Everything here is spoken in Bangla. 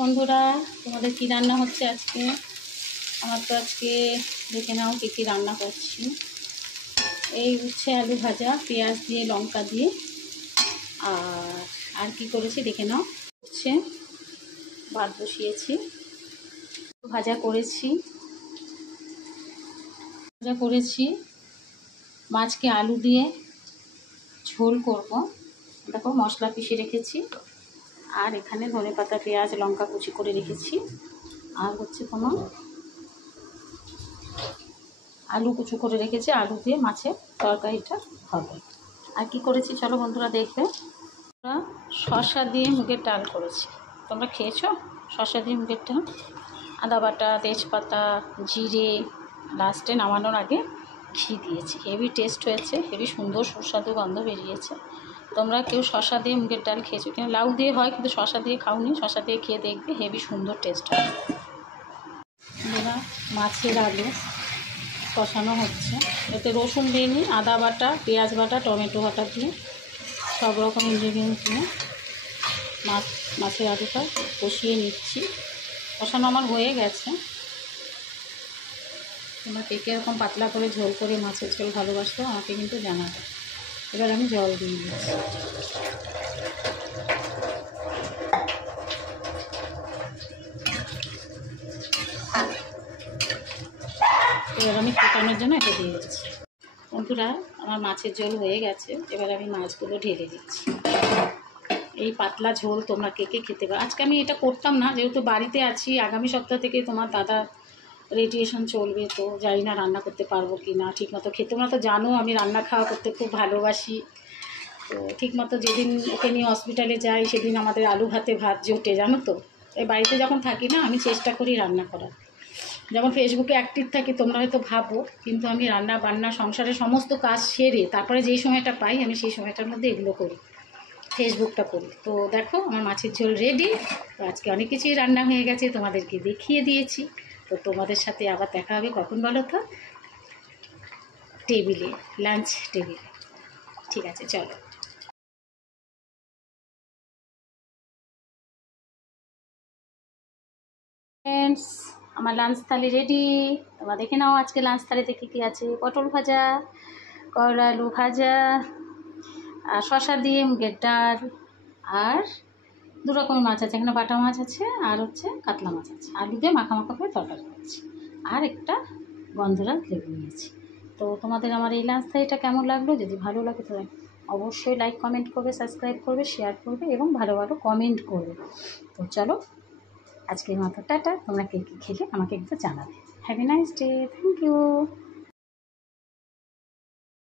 বন্ধুরা, তোমাদের কি রান্না হচ্ছে আজকে? আমার তো আজকে দেখে নাও কী কী রান্না করছি। এই উচ্ছে আলু ভাজা, পেঁয়াজ দিয়ে লঙ্কা দিয়ে। আর কি করেছি দেখে নাও। উচ্ছে ভাত বসিয়েছি, ভাজা করেছি মাছকে আলু দিয়ে ঝোল করব। দেখো মশলা পিষে রেখেছি, আর এখানে ধনেপাতা পেঁয়াজ লঙ্কা কুচি করে রেখেছি, আর হচ্ছে তোমার আলু কুচু করে রেখেছি। আলু দিয়ে মাছের তরকারিটা হবে। আর কি করেছি চলো বন্ধুরা দেখবে। শসা দিয়ে মুগের ডাল করেছি। তোমরা খেয়েছো শসা দিয়ে মুগের ডাল? আদা বাটা, তেজপাতা, জিরে, লাস্টে নামানোর আগে ঘি দিয়েছি। হেভি টেস্ট হয়েছে, হেভি সুন্দর সুস্বাদু গন্ধ বেরিয়েছে। তোমরা কেউ শসা দিয়ে মুগের ডাল খেয়েছো কিনা? লাউ দিয়ে হয়, কিন্তু শসা দিয়ে খাওনি। শসা দিয়ে খেয়ে দেখবে, হেভি সুন্দর টেস্ট হয়। মাছের আলু কষানো হচ্ছে, এতে রসুন দিয়ে নিই, আদা বাটা, পেঁয়াজ বাটা, টমেটো বাটা দিয়ে সব রকম ইনগ্রিডিয়েন্টস দিয়ে মাছের আলুটা কষিয়ে নিচ্ছি। কষানো আমার হয়ে গেছে। তোমরা কে এরকম পাতলা করে ঝোল করে মাছের ঝোল ভালোবাসো আমাকে কিন্তু জানাবে। এবার আমি জল দিয়ে দিচ্ছি। এবার আমি ফোটানোর জন্য এটা দিয়ে দিচ্ছি। বন্ধুরা, আমার মাছের ঝোল হয়ে গেছে। এবার আমি মাছগুলো ঢেলে দিচ্ছি। এই পাতলা ঝোল তোমরা কে খেতে পারো। আজকে আমি এটা করতাম না, যেহেতু বাড়িতে আছি। আগামী সপ্তাহ থেকে তোমার দাদা রেডিয়েশন চলবে, তো জানি না রান্না করতে পারবো কি না ঠিকমতো। তোমরা তো জানো আমি রান্না খাওয়া করতে খুব ভালোবাসি। তো ঠিকমতো যেদিন ওকে নিয়ে হসপিটালে যাই সেদিন আমাদের আলু ভাতে ভাত জোটে, জানো তো। এই বাড়িতে যখন থাকি না, আমি চেষ্টা করি রান্না করার। যেমন ফেসবুকে অ্যাক্টিভ থাকি তোমরা হয়তো ভাবো, কিন্তু আমি রান্না বান্না সংসারের সমস্ত কাজ সেরে তারপরে যেই সময়টা পাই আমি সেই সময়টার মধ্যে এগুলো করি, ফেসবুকটা করি। তো দেখো আমার মাছের ঝোল রেডি। তো আজকে অনেক কিছুই রান্না হয়ে গেছে, তোমাদেরকে দেখিয়ে দিয়েছি। তো তোমাদের সাথে আবার দেখা হবে কখন বলো তো? টেবিলে, লাঞ্চ টেবিলে। ঠিক আছে, চলো। ফ্রেন্ডস, আমার লাঞ্চ থালি রেডি। তোমরা দেখে নাও আজকে লাঞ্চ থালিতে কী কী আছে। পটল ভাজা, করলা আলু ভাজা, আর শসা দিয়ে মুগের ডাল, আর দু রকমের মাছ আছে। এখানে বাটা মাছ আছে, আর হচ্ছে কাতলা মাছ আছে। আলু দিয়ে মাখা মাখা করে তরকারি করেছি, আর একটা গন্ধরাজ লেবু নিয়েছি। তো তোমাদের আমার এই লাঞ্চ থালিটা কেমন লাগলো? যদি ভালো লাগে তো অবশ্যই লাইক কমেন্ট করবে, সাবস্ক্রাইব করবে, শেয়ার করবে এবং ভালো ভালো কমেন্ট করবে। তো চলো আজকের মতো টাটা। তোমরা কে কী খেলে আমাকে একটু জানাবে। Have a nice day. Thank you.